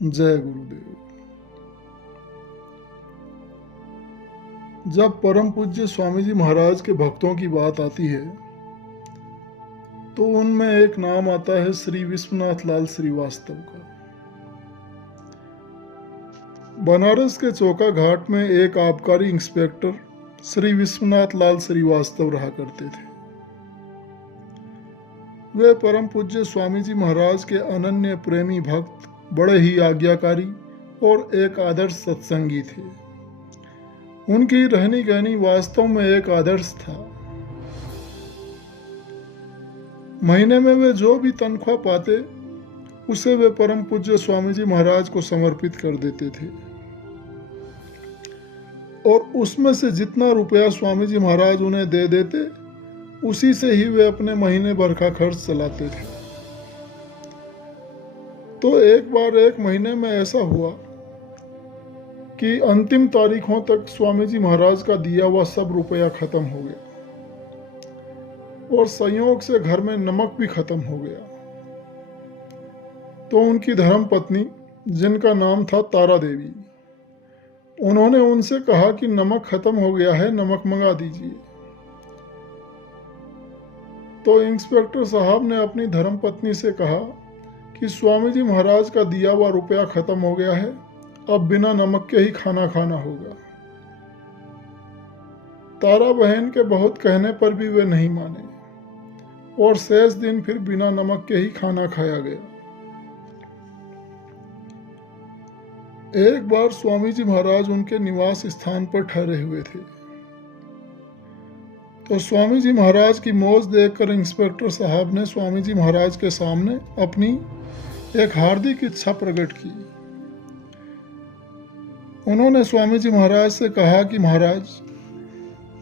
जय गुरुदेव। जब परम पूज्य स्वामी जी महाराज के भक्तों की बात आती है तो उनमें एक नाम आता है श्री विश्वनाथ लाल श्रीवास्तव का। बनारस के चौका घाट में एक आबकारी इंस्पेक्टर श्री विश्वनाथ लाल श्रीवास्तव रहा करते थे। वे परम पूज्य स्वामी जी महाराज के अनन्य प्रेमी भक्त, बड़े ही आज्ञाकारी और एक आदर्श सत्संगी थे। उनकी रहनी कहनी वास्तव में एक आदर्श था। महीने में वे जो भी तनख्वाह पाते उसे वे परम पूज्य स्वामी जी महाराज को समर्पित कर देते थे और उसमें से जितना रुपया स्वामी जी महाराज उन्हें दे देते उसी से ही वे अपने महीने भर का खर्च चलाते थे। तो एक बार एक महीने में ऐसा हुआ कि अंतिम तारीखों तक स्वामी जी महाराज का दिया हुआ सब रुपया खत्म हो गया और संयोग से घर में नमक भी खत्म हो गया। तो उनकी धर्म पत्नी, जिनका नाम था तारा देवी, उन्होंने उनसे कहा कि नमक खत्म हो गया है, नमक मंगा दीजिए। तो इंस्पेक्टर साहब ने अपनी धर्म पत्नी से कहा कि स्वामी जी महाराज का दिया हुआ रुपया खत्म हो गया है, अब बिना नमक के ही खाना खाना होगा। तारा बहन के बहुत कहने पर भी वे नहीं माने और शेष दिन फिर बिना नमक के ही खाना खाया गया। एक बार स्वामी जी महाराज उनके निवास स्थान पर ठहरे हुए थे तो स्वामी जी महाराज की मौज देखकर इंस्पेक्टर साहब ने स्वामी जी महाराज के सामने अपनी एक हार्दिक इच्छा प्रकट की। उन्होंने स्वामी जी महाराज से कहा कि महाराज,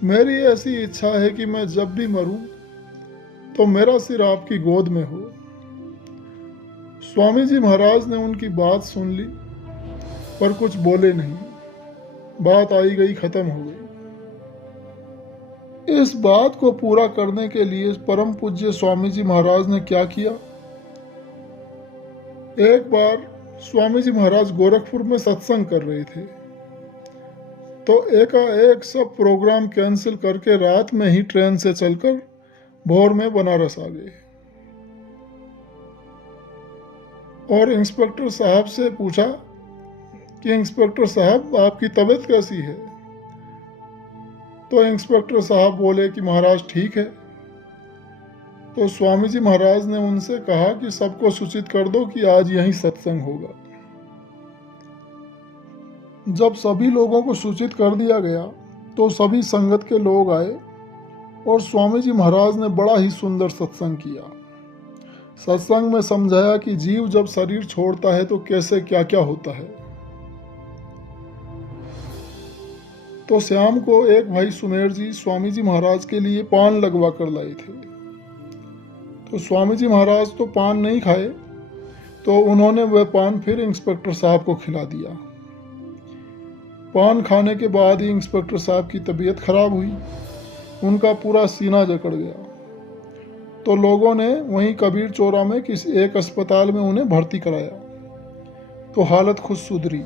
मेरी ऐसी इच्छा है कि मैं जब भी मरूं तो मेरा सिर आपकी गोद में हो। स्वामी जी महाराज ने उनकी बात सुन ली पर कुछ बोले नहीं। बात आई गई, खत्म हो गई। इस बात को पूरा करने के लिए परम पूज्य स्वामी जी महाराज ने क्या किया। एक बार स्वामी जी महाराज गोरखपुर में सत्संग कर रहे थे तो एकाएक सब प्रोग्राम कैंसिल करके रात में ही ट्रेन से चलकर भोर में बनारस आ गए और इंस्पेक्टर साहब से पूछा कि इंस्पेक्टर साहब, आपकी तबीयत कैसी है। तो इंस्पेक्टर साहब बोले कि महाराज ठीक है। तो स्वामी जी महाराज ने उनसे कहा कि सबको सूचित कर दो कि आज यहीं सत्संग होगा। जब सभी लोगों को सूचित कर दिया गया तो सभी संगत के लोग आए और स्वामी जी महाराज ने बड़ा ही सुंदर सत्संग किया। सत्संग में समझाया कि जीव जब शरीर छोड़ता है तो कैसे क्या क्या होता है। तो शाम को एक भाई सुमेर जी स्वामी जी महाराज के लिए पान लगवा कर लाए थे। तो स्वामी जी महाराज तो पान नहीं खाए तो उन्होंने वह पान फिर इंस्पेक्टर साहब को खिला दिया। पान खाने के बाद ही इंस्पेक्टर साहब की तबीयत खराब हुई, उनका पूरा सीना जकड़ गया। तो लोगों ने वहीं कबीर चौरा में किसी एक अस्पताल में उन्हें भर्ती कराया तो हालत खुद सुधरी।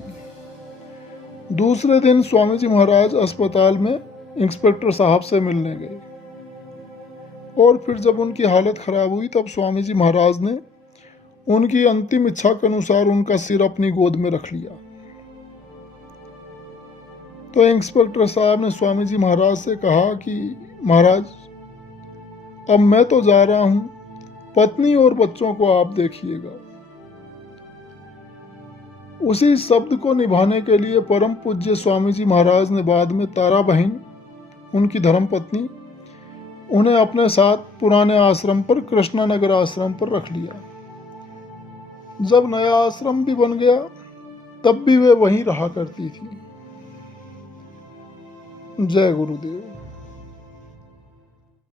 दूसरे दिन स्वामी जी महाराज अस्पताल में इंस्पेक्टर साहब से मिलने गए और फिर जब उनकी हालत खराब हुई तब स्वामी जी महाराज ने उनकी अंतिम इच्छा के अनुसार उनका सिर अपनी गोद में रख लिया। तो इंस्पेक्टर साहब ने स्वामी जी महाराज से कहा कि महाराज, अब मैं तो जा रहा हूं, पत्नी और बच्चों को आप देखिएगा। उसी शब्द को निभाने के लिए परम पूज्य स्वामी जी महाराज ने बाद में तारा बहन, उनकी धर्म पत्नी, उन्हें अपने साथ पुराने आश्रम पर, कृष्णानगर आश्रम पर रख लिया। जब नया आश्रम भी बन गया तब भी वे वहीं रहा करती थी। जय गुरुदेव।